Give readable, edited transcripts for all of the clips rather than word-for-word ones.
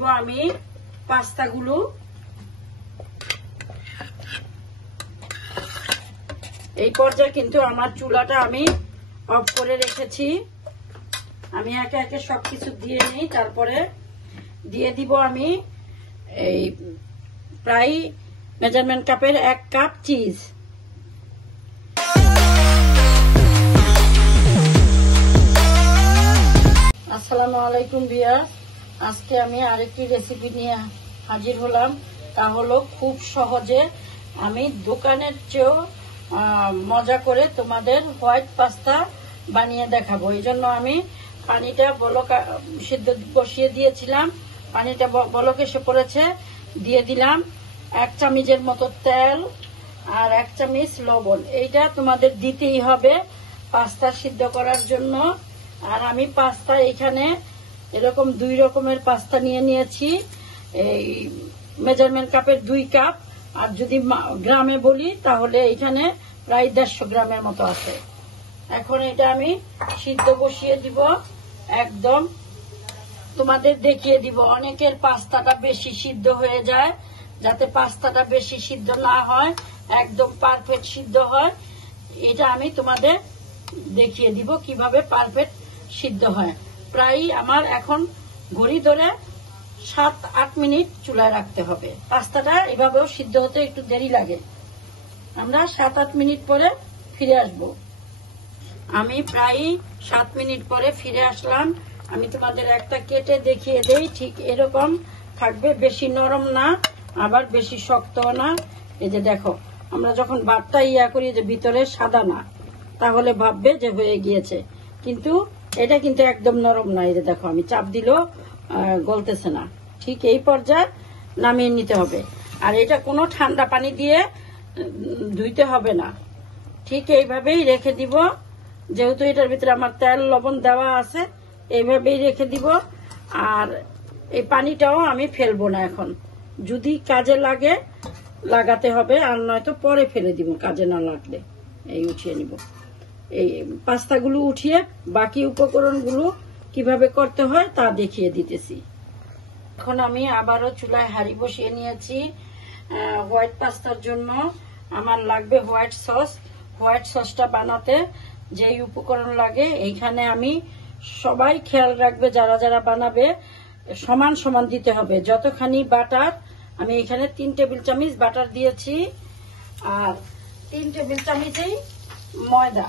দিব আমি পাস্তাগুলো। এই পর্যায়ে কিন্তু আমার চুলাটা আমি অফ করে রেখেছি। আমি একে একে সবকিছু দিয়ে নিই, তারপরে দিয়ে দিব আমি এই প্রায় মেজারমেন্ট কাপের 1 কাপ চিজ। আসসালামু আলাইকুম ভিউয়ার্স, আজকে আমি আরেকটি রেসিপি নিয়ে হাজির হলাম। তা হলো খুব সহজে আমি দোকানের চেয়েও মজা করে তোমাদের হোয়াইট পাস্তা বানিয়ে দেখাবো। এই জন্য আমি পানিটা সিদ্ধ বসিয়ে দিয়েছিলাম, পানিটা বলক এসে পড়েছে। দিয়ে দিলাম 1 চামচের মতো তেল আর 1 চামচ লবণ। এইটা তোমাদের দিতেই হবে পাস্তা সিদ্ধ করার জন্য। আর আমি পাস্তা এখানে এরকম 2 রকমের পাস্তা নিয়ে নিয়েছি। এই মেজারমেন্ট কাপের 2 কাপ, আর যদি গ্রামে বলি তাহলে এখানে প্রায় 150 গ্রামের মতো আছে। এখন এটা আমি সিদ্ধ বসিয়ে দিব। একদম তোমাদের দেখিয়ে দিব, অনেকের পাস্তাটা বেশি সিদ্ধ হয়ে যায়, যাতে পাস্তাটা বেশি সিদ্ধ না হয়, একদম পারফেক্ট সিদ্ধ হয়। এটা আমি তোমাদের দেখিয়ে দিব কিভাবে পারফেক্ট সিদ্ধ হয়। প্রায় আমার এখন ঘড়ি ধরে 7-8 মিনিট চুলায় রাখতে হবে। পাস্তাটা এভাবেও সিদ্ধ হতে একটু দেরি লাগে। আমরা 7-8 মিনিট পরে ফিরে আসব। আমি প্রায় 7 মিনিট পরে ফিরে আসলাম। আমি তোমাদের একটা কেটে দেখিয়ে দেই, ঠিক এরকম থাকবে, বেশি নরম না আবার বেশি শক্ত না। এই যে দেখো, আমরা যখন ভাতটা করি যে ভিতরে সাদা না, তাহলে ভাববে যে হয়ে গিয়েছে, কিন্তু এটা কিন্তু একদম নরম না। এই যে দেখো, আমি চাপ দিলেও গলতেছে না। ঠিক এই পর্যায়ে নামিয়ে নিতে হবে। আর এটা কোনো ঠান্ডা পানি দিয়ে ধুইতে হবে না, ঠিক এইভাবেই রেখে দিব। যেহেতু এটার ভিতরে আমার তেল লবণ দেওয়া আছে, এইভাবেই রেখে দিব। আর এই পানিটাও আমি ফেলবো না এখন, যদি কাজে লাগে লাগাতে হবে, আর নয়তো পরে ফেলে দিব কাজে না লাগলে। এই উঠিয়ে নিব। এই পাস্তাগুলো উঠিয়ে বাকি উপকরণগুলো কিভাবে করতে হয় তা দেখিয়ে দিতেছি। এখন আমি আবারও চুলায় হাঁড়ি বসিয়ে নিয়েছি হোয়াইট পাস্তার জন্য। আমার লাগবে হোয়াইট সস। হোয়াইট সসটা বানাতে যেই উপকরণ লাগে, এইখানে আমি সবাই খেয়াল রাখবে, যারা যারা বানাবে সমান সমান দিতে হবে। যতখানি বাটার, আমি এখানে 3 টেবিল চামচ বাটার দিয়েছি, আর 3 টেবিল চামচেই ময়দা,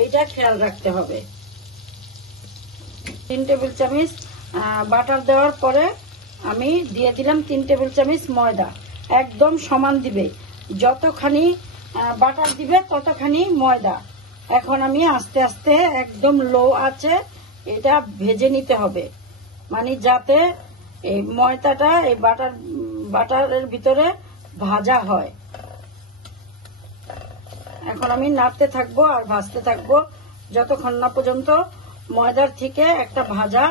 এইটা খেয়াল রাখতে হবে। 3 টেবিল চামচ বাটার দেওয়ার পরে আমি দিয়ে দিলাম 3 টেবিল চামচ ময়দা। একদম সমান দিবে, যতখানি বাটার দিবে ততখানি ময়দা। এখন আমি আস্তে আস্তে একদম লো আছে এটা ভেজে নিতে হবে, মানে যাতে এই ময়দাটা এই বাটারের ভিতরে ভাজা হয়। এখন আমি নাড়তে থাকবো আর ভাজতে থাকবো যতক্ষণ না পর্যন্ত ময়দার থেকে একটা ভাজা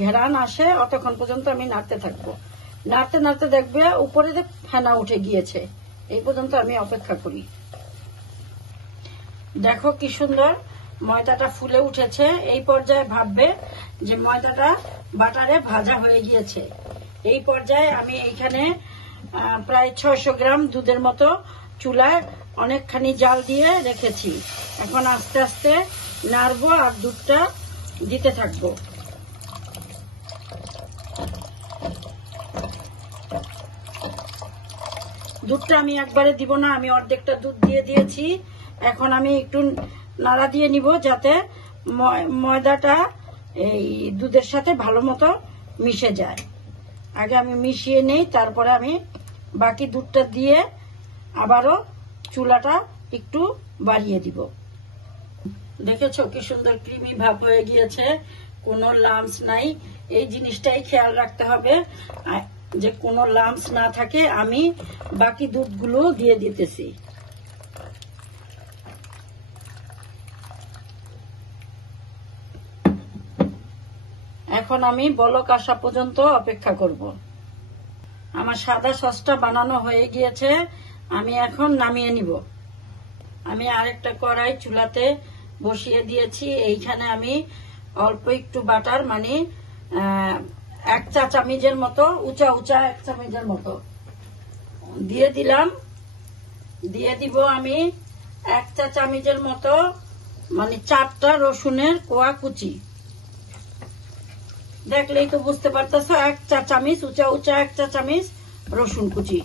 ঘেরান আসে, অতক্ষণ পর্যন্ত আমি নাড়তে থাকবো। নাড়তে নাড়তে দেখবে উপরে যে ফেনা উঠে গিয়েছে, এই পর্যন্ত আমি অপেক্ষা করি। দেখো কি সুন্দর ময়দাটা ফুলে উঠেছে। এই পর্যায়ে ভাববে যে ময়দাটা বাটারে ভাজা হয়ে গিয়েছে। এই পর্যায়ে আমি এখানে প্রায় 600 গ্রাম দুধের মতো চুলায় অনেকখানি জাল দিয়ে রেখেছি। এখন আস্তে আস্তে নাড়বো আর দুধটা দিতে থাকবো। দুধটা আমি একবারে দিব না, আমি অর্ধেকটা দুধ দিয়ে দিয়েছি। এখন আমি একটু নাড়া দিয়ে নিব যাতে ময়দাটা এই দুধের সাথে ভালো মতো মিশে যায়। আগে আমি মিশিয়ে নেই, তারপরে আমি বাকি দুধটা দিয়ে আবারও চুলাটা একটু বাড়িয়ে দিব। দেখেছো কি সুন্দর ক্রিমি ভাব হয়ে গিয়েছে, কোনো লাম্পস নাই। এই জিনিসটাই খেয়াল রাখতে হবে যে কোনো লাম্পস না থাকে। আমি বাকি দুধগুলো দিয়ে দিতেছি। এখন আমি বলক আসা পর্যন্ত অপেক্ষা করব। আমার সাদা সসটা বানানো হয়ে গিয়েছে, আমি এখন নামিয়ে নিব। আমি আরেকটা কড়াই চুলাতে বসিয়ে দিয়েছি। এইখানে আমি অল্প একটু বাটার, মানে 1 চা চামচের মতো, উঁচা উঁচা 1 চামচের মতো দিয়ে দিলাম। দিয়ে দিব আমি 1 চা চামচের মতো, মানে 4টা রসুনের কোয়া কুচি। দেখলেই তো বুঝতে পারতেছো, 1 চা চামচ, উঁচা উঁচা 1 চা চামচ রসুন কুচি।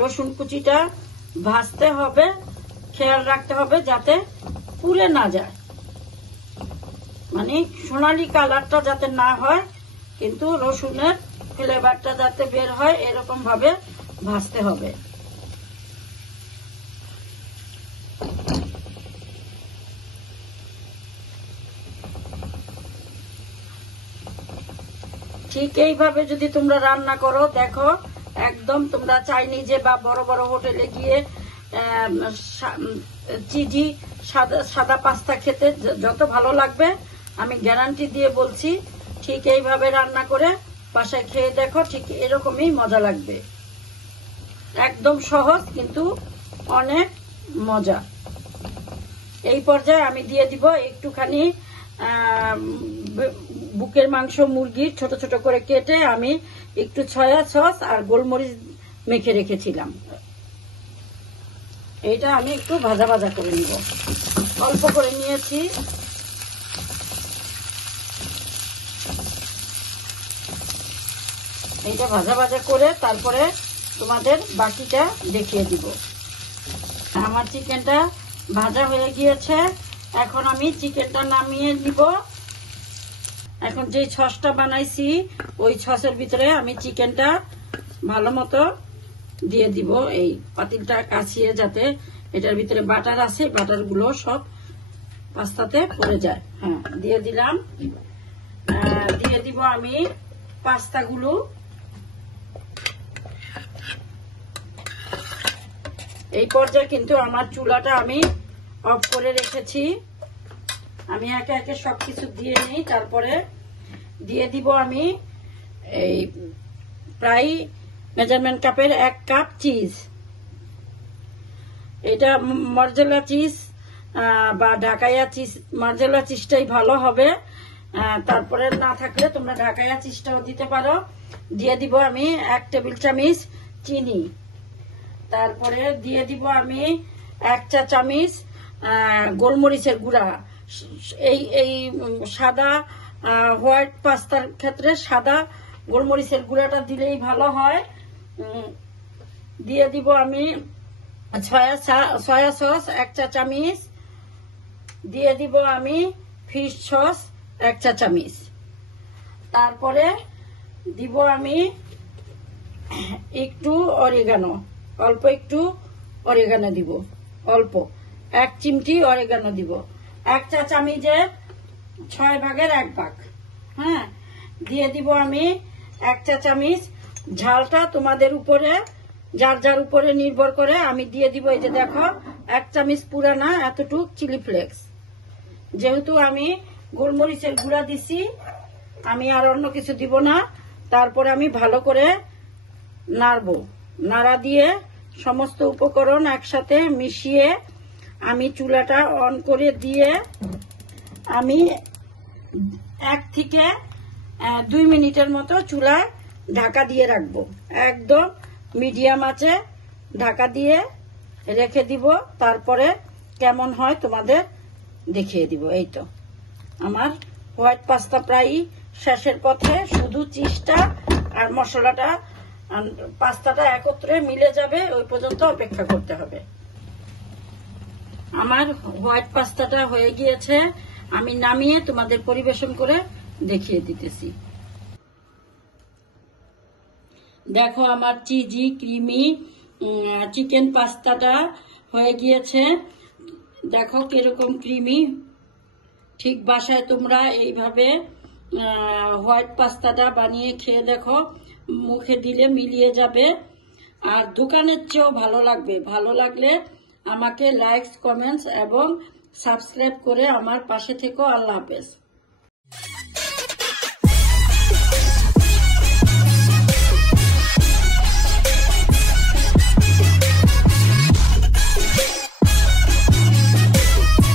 রসুন কুচিটা ভাজতে হবে, খেয়াল রাখতে হবে যাতে পুড়ে না যায়, মানে সোনালি কালারটা যাতে না হয়, কিন্তু রসুনের ফ্লেভারটা যাতে বের হয় এরকম ভাবে ভাজতে হবে। ঠিক এইভাবে যদি তোমরা রান্না করো, দেখো একদম তোমরা চাইনিজে বা বড় বড় হোটেলে গিয়ে চিজি সাদা পাস্তা খেতে যত ভালো লাগবে, আমি গ্যারান্টি দিয়ে বলছি, ঠিক এইভাবে রান্না করে বাসায় খেয়ে দেখো, ঠিক এরকমই মজা লাগবে। একদম সহজ কিন্তু অনেক মজা। এই পর্যায়ে আমি দিয়ে দিব একটুখানি বুকের মাংস মুরগির ছোট ছোট করে কেটে আমি একটু সয়া সস আর গোলমরিচ মেখে রেখেছিলাম। এইটা আমি একটু ভাজা ভাজা করে নিব, অল্প করে নিয়েছি। এইটা ভাজা ভাজা করে তারপরে তোমাদের বাকিটা দেখিয়ে দিব। আমার চিকেনটা ভাজা হয়ে গিয়েছে, এখন আমি চিকেনটা নামিয়ে নিব। এখন যে সসটা বানাইছি ওই সসের ভিতরে আমি চিকেনটা ভালো মতো দিয়ে দিব, এই পাতিলটা কাছিয়ে, যাতে এটার ভিতরে বাটার আছে, বাটার গুলো সব পাস্তাতে পড়ে যায়। হ্যাঁ, দিয়ে দিলাম। দিয়ে দিব আমি পাস্তাগুলো। এই পর্যায়ে কিন্তু আমার চুলাটা আমি অফ করে রেখেছি। আমি একে একে সবকিছু দিয়ে নিই, তারপরে দিয়ে দিব আমি এই প্রায় মেজারমেন্ট কাপের 1 কাপ চিজ। এটা মজরেলা চিজ বা ঢাকাইয়া চিজ, মজরেলা চিজটাই ভালো হবে। তারপরে না থাকলে তোমরা ঢাকাইয়া চিজটাও দিতে পারো। দিয়ে দিব আমি 1 টেবিল চামচ চিনি। তারপরে দিয়ে দিব আমি 1 চা চামচ গোলমরিচের গুঁড়া। এই সাদা হোয়াইট পাস্তার ক্ষেত্রে সাদা গোলমরিচের গুঁড়াটা দিলেই ভালো হয়। দিয়ে দিব আমি সয়া সস 1 চা চামচ। দিয়ে দিব আমি ফিশ সস 1 চা চামচ। তারপরে দিব আমি একটু অরিগানো, অল্প একটু অরিগানো দিব, অল্প 1 চিমটি অরিগানো দিব। 1 চা চামচের 6 ভাগের 1 ভাগ। হ্যাঁ, দিয়ে দিব আমি 1 চা চামচ। ঝালটা তোমাদের উপরে, যার যার উপরে নির্ভর করে আমি দিয়ে দিব। এই যে দেখো, 1 চামচ পুরানা এতটুক চিলি ফ্লেক্স। যেহেতু আমি গোলমরিচের গুঁড়া দিছি, আমি আর অন্য কিছু দিব না। তারপরে আমি ভালো করে নাড়বো। নাড়া দিয়ে সমস্ত উপকরণ একসাথে মিশিয়ে আমি চুলাটা অন করে দিয়ে আমি 1 থেকে 2 মিনিটের মতো চুলায় ঢাকা দিয়ে রাখবো। একদম মিডিয়াম আঁচে ঢাকা দিয়ে রেখে দিব। তারপরে কেমন হয় তোমাদের দেখিয়ে দিব। এই তো আমার হোয়াইট পাস্তা প্রায় শেষের পথে, শুধু চিজটা আর মশলাটা, পাস্তাটা একত্রে মিলে যাবে, ওই পর্যন্ত অপেক্ষা করতে হবে। আমার হোয়াইট পাস্তাটা হয়ে গিয়েছে, আমি নামিয়ে তোমাদের পরিবেশন করে দেখিয়ে দিতেছি। দেখো আমার চিজি ক্রিমি চিকেন পাস্তাটা হয়ে গিয়েছে। দেখো কিরকম ক্রিমি। ঠিক বাসায় তোমরা এইভাবে হোয়াইট পাস্তাটা বানিয়ে খেয়ে দেখো, মুখে দিলে মিলিয়ে যাবে, আর দোকানের চেয়েও ভালো লাগবে। ভালো লাগলে আমাকে লাইক, কমেন্টস এবং সাবস্ক্রাইব করে আমার পাশে থেকো। আল্লাহ হাফেজ।